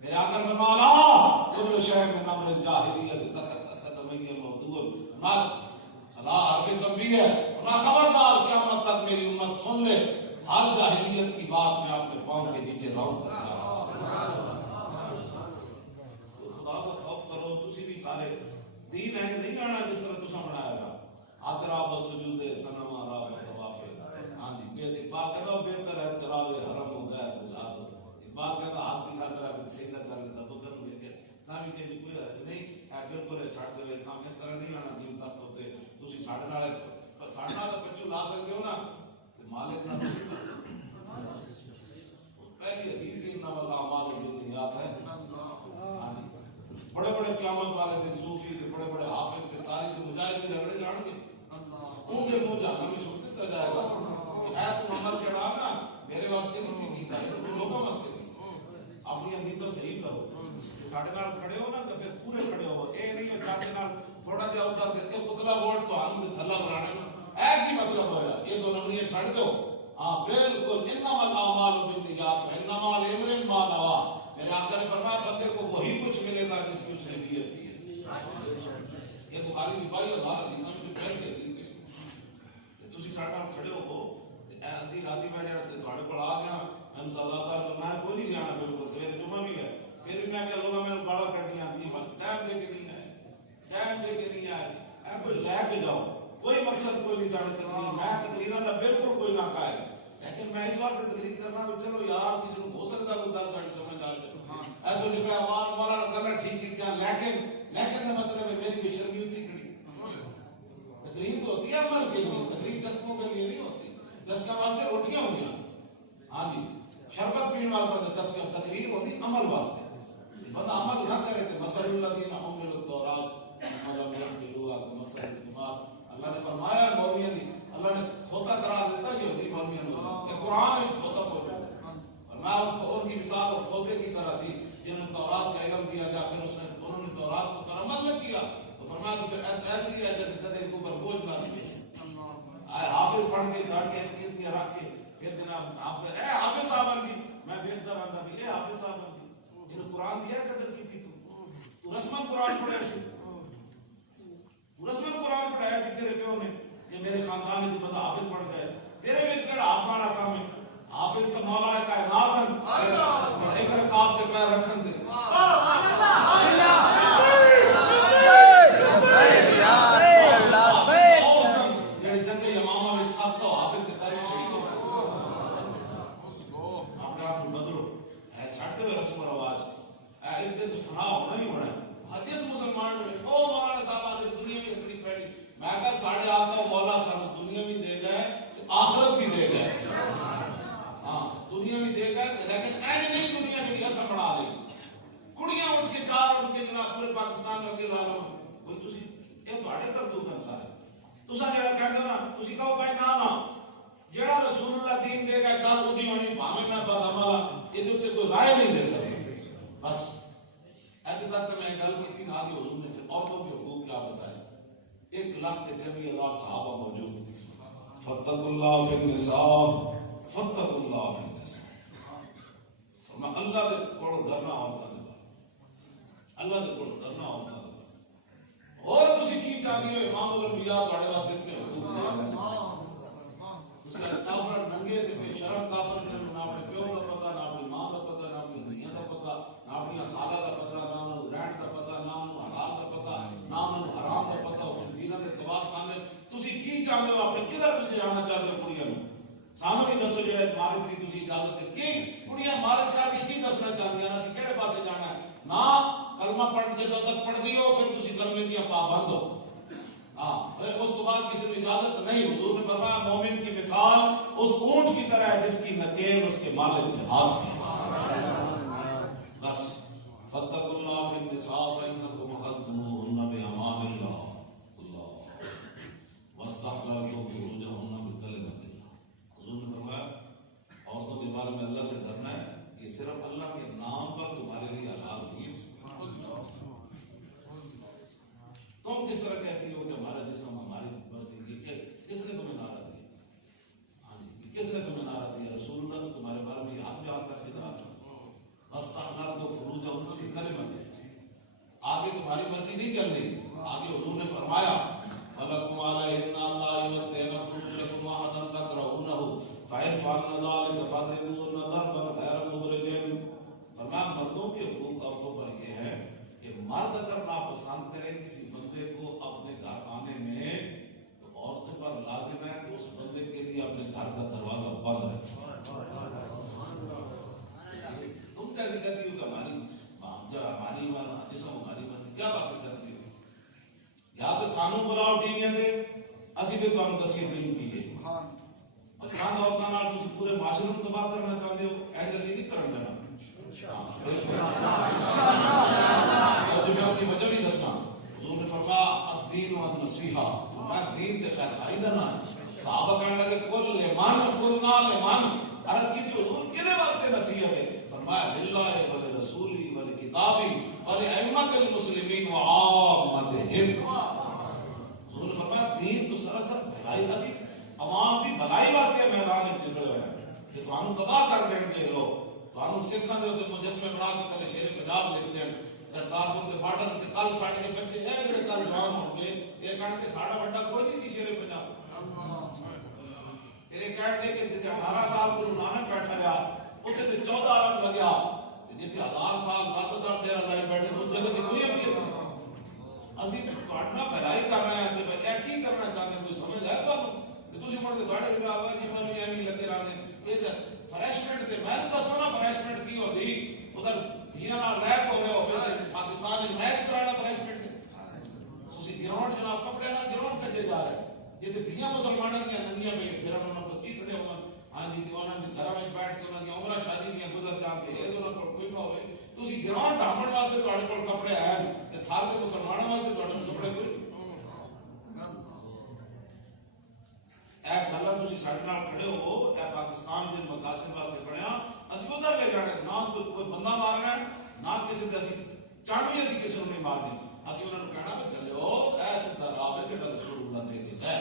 میرے آقا نے فرمایا کل شے من امر الجاہلیت تقدم موضوع خدا حرف تنبیہ ہے، فرمایا خبردار قیامت تک میری امت سن لے، ہر جاہلیت کی بات میں اپنے پاؤں کے نیچے لاؤں گا۔ خدا کا خوف کرو، تسی بھی سارے دین ہے نہیں آنا جس طرح تسا بنایا گا اقرا بسجود صنم را طواف۔ ہاں جی کہ بات کہتا بہتر ہے چراغ حرم ہو گیا گزار دو، بات کہتا ہاتھ دکھا طرح کہ سیدھا کر لیتا پتر میں کہ نہ بھی کہ کوئی نہیں ہے بالکل چھڑ دے کام اس طرح نہیں آنا دین تک ہوتے تسی ساڑھے نال پچھو لا سکتے ہو نا مالک نہ پہلی حدیث انما الاعمال بالنیات ہے۔ ہاں جی بڑے بڑے قیامت والے دن صوفی کے بڑے بڑے حافظ کے تاریخ کے مجاہد بھی رگڑے جان گے، ان کے منہ جہنم میں سن دیتا جائے گا کہ اے تم عمل جڑا نا میرے واسطے نہیں کیتا ہے تو لوگوں واسطے نہیں، اپنی امید صحیح کرو، ساڈے نال کھڑے ہو نا تو پھر پورے کھڑے ہو، اے نہیں چاہتے نال تھوڑا جہا ادھر دے کے اتلا ووٹ تو ہم دے تھلا بنانے نا اے کی مطلب ہویا یہ دونوں نہیں چھڑ دو۔ ہاں بالکل انما الاعمال بالنیات انما لامرئ ما نوى، میرے آقا نے فرمایا بندے کو وہی کچھ ملے گا جس کی اس نے نیت کی ہے۔ یہ بخاری کی باری اور ہر حدیث میں پڑھ کے تسی ساڈے نال کھڑے ہو ادھی راتی میں جڑا تھوڑے کول آ گیا میں صلی اللہ علیہ وسلم میں کوئی نہیں جانا بالکل سویرے جمعہ بھی ہے پھر بھی میں کہ لوگوں میں باڑا کٹنی آتی ہے ٹائم دے کے نہیں آئے ٹائم دے کے نہیں آئے اے کوئی لے کے جاؤ کوئی مقصد کوئی نہیں ساڑھے تقریر میں تقریرہ دا بالکل کوئی نہ کہا ہے لیکن میں اس واسطے تقریر کرنا بھی چلو یار کسی کو ہو سکتا ہے کوئی گل ساڑھی سمجھ آ جائے اے تو نکلا آواز مولانا گلا ٹھیک کی کیا لیکن کا مطلب ہے میری بے شرمی ہوتی کھڑی تقریر تو ہوتی ہے عمل کے لیے تقریر چسکوں کے لیے نہیں ہوتی چسکا واسطے روٹیاں ہوتی ہیں ہاں جی شربت پینے واسطے چسکا تقریر ہوتی عمل واسطے بندہ عمل نہ کرے تو مثل الذین حملوا التوراۃ ولم يحملوها كمثل الحمار اللہ نے فرمایا ہے مولویوں دی اللہ نے کھوتا قرار دیتا یہودی مولویوں کہ قرآن میں کھوتا موجود ہے فرمایا ان کی مثال وہ کھوتے کی طرح تھی جنہوں نے تورات کا علم دیا گیا پھر انہوں نے تورات کو پر عمل نہ کیا تو فرمایا تو پھر ایسی ہے جیسے گدھے کے اوپر بوجھ ڈال دیا حافظ پڑھ کے داڑیاں اتنی رکھ کے پھر دن حافظ اے حافظ صاحب کی میں دیکھتا رہتا بھی اے حافظ صاحب کی انہوں قرآن دیا قدر کی تھی تو رسماً قرآن پڑھا سی رسماً قرآن پڑھایا سی تیرے پیو نے کہ میرے خاندان میں بندہ حافظ پڑھ جائے تیرے میں اتنا حافظانہ کام ہے حافظ کا مولا ہے کائنات ہے ایک رکعت کے پیر رکھن دے جڑے جنگ یمامہ میں 700 حافظ کے تاریخ شہید ہو اپنے آپ کو بدلو اے چھاٹتے ہوئے رسم و رواج ایک دن فنا ہونا ہی ہونا ہے جس مسلمان نے او مولانا صاحب آج دنیا میں اتنی پڑی میں کہا ساڑھے آقا مولا صاحب دنیا بھی دے گئے تو آخرت بھی دے گئے ہاں دنیا بھی دے گئے لیکن ایج نہیں دنیا بھی ایسا بڑھا دے کڑیاں اٹھ کے چار اٹھ کے جناب پورے پاکستان میں اکیل عالم کوئی تسی یہ تو آڑے کر دو کر سارے تسا جڑا کہتے ہو نا تسی کہو بھائی نا جڑا رسول اللہ دین دے گا گل اودی ہونی بھاویں میں بد عمل یہ دے تے کوئی رائے نہیں دے سکتے بس ایت تک میں گل کی تھی آگے حضور نے پھر عورتوں کے حقوق کیا بتایا 1,26,000 صحابہ موجود فتقوا اللہ فی النساء فتقوا اللہ فی النساء میں اللہ دے کوڑ ڈرنا ہوتا ہے اللہ دے کوڑ ڈرنا ہوتا ہے اور تسی کی چاہیے ہو امام الانبیاء تواڈے واسطے اتنے حقوق دے کافر ننگے تے بے شرم کافر جنہوں نہ اپنے پیو کا پتہ نہ اپنی ماں کا پتہ نہ اپنی دھیاں کا پتہ نہ اپنی خالہ کا پتہ نہ انہوں رہن کا پتہ نہ انہوں حلال کا پتہ نہ انہوں حرام کا پتہ اس زینہ دے کباب کھانے تسی کی چاہتے ہو اپنے کدھر مل جانا چاہتے ہو کڑیاں نوں سانو بھی دسو جڑا مارج کی تسی اجازت دے کی کڑیاں مارج کر کے کی دسنا چاہندیاں نا اسی کہڑے پاسے جانا ہے نہ کلمہ پڑھ جدوں تک پڑھ دی ہو پھر تسی کلمے دیاں پابند ہو اس تو بعد کسی کو اجازت نہیں حضور نے فرمایا مومن کی مثال اس اونٹ کی طرح ہے جس کی نکیل اس کے مالک کے ہاتھ میں بس فتقوا اللہ فی النساء فإنکم أخذتموهن بأمان اللہ واستحللتم فروجهن بکلمۃ اللہ حضور نے فرمایا عورتوں کے بارے میں اللہ سے ڈرنا ہے کہ صرف اللہ کے نام پر تمہارے لیے حلال ہوئی تم کس طرح کہتی ہو کہ ہمارا جسم ہماری مرضی کی کس نے تمہیں نعرہ دیا ہاں جی کس نے تمہیں نعرہ دیا رسول اللہ تو تمہارے بارے میں یہ حق بیان کرتے رسول کلمت ہے، آگے تمہاری مرضی نہیں چل رہی. آگے حضور نے فرمایا وَلَكُمْ عَلَيْهِنَّ اللَّهِ يُوَتِّينَ فُرُوشَكُمْ وَحَدًا تَكْرَهُونَهُ فَإِنْ فَعَلْنَ ذَلِكَ فَاضْرِبُوهُنَّ ضَرْبًا غَيْرَ مُبْرِحٍ. فرمایا مردوں کے حقوق عورتوں پر یہ ہے کہ مرد اگر ناپسند کرے کسی بندے کو اپنے گھر آنے میں تو عورتوں پر لازم ہے کہ اس بندے کے لیے اپنے گھر کا دروازہ بند رکھے. تم کیسے کہتی ہو کہ ہماری جسم ہماری مرضی، کیا باتیں کرتی ہو؟ یا تو سانو بلاؤ ٹیویاں دے اسی تے تانوں دسیے دین کی ہے. چند عورتوں نال تسی پورے معاشرے کو تباہ کرنا چاہتے ہو، اینج اسی نہیں کرن دینا. جو میں اپنی وجہ بھی دسنا، حضور نے فرمایا الدین والنصیحہ، فرمایا دین تے خیر خائی دینا ہے. صحابہ کہنے لگے کل لمن قلنا لمن، عرض کی تھی حضور کدے واسطے نصیحت ہے؟ فرمایا للہ ولرسولی ولکتابی ولائمۃ المسلمین وعامتہم. حضور نے فرمایا دین تو سراسر بھلائی، اسی عوام کی بھلائی واسطے میدان نکلے ہوئے ہیں کہ تانوں تباہ کر دیں گے لوگ. تانوں سکھاں دے تے مجسمے بنا کے تلے شیر پنجاب لکھ دیں کرتارپور کے بارڈر تے کل ساڈے بچے ہیں جڑے کل جوان ہون گے یہ کہن کے ساڈا بڑا کوئی نہیں سی شیر پنجاب. تیرے کہن کے کہ جتے 18 سال گرو نانک بیٹھا رہا اتنے تے 14 عرب لگیا جتے 1000 سال داتا صاحب ڈیرا لائی بیٹھے اس جگہ کی کوئی اہمیت نہیں. اسی تہاڈا بھلائی کر رہے ہیں کہ بھائی اے کی کرنا چاہتے ہیں، کوئی سمجھ ہے تو تسی مڑ کے ساڈے جگہ آوے جی میں ایویں لگے رہندے یہ فریشمنٹ تے میں دسو نا فریشمنٹ کی ہوتی ادھر دھیاں نال ریپ ہو رہے ہو پاکستان میں میچ کرانا فریشمنٹ تسی گراؤنڈ جناب کپڑے نال گراؤنڈ کھجے جا رہے ہیں جتے دھیاں مسلماناں دی ندیاں میں پھر انہاں کو چیتنے ہون. ہاں جی دیواناں دے گھراں وچ بیٹھ کے انہاں دی عمرہ شادی دیاں گزر جان تے اے انہاں کول کوئی نہ ہوے. تسی گراؤنڈ ڈھانپن واسطے تہاڈے کول کپڑے ہیں تے تھار دے مسلماناں واسطے تہاڈے کپڑے کوئی نہیں. اے گلاں تسی ساڈے نال کھڑے ہو، اے پاکستان دے مقاصد واسطے کھڑے ہاں. اسی ادھر لے جانے نہ کوئی بندہ مارنا ہے نہ کسی تے اسی چاندی اسی کسی نوں نہیں مارنی. اسی انہاں نوں کہنا کہ چلو اے سیدھا راہ ہے کہ رسول اللہ دے ہے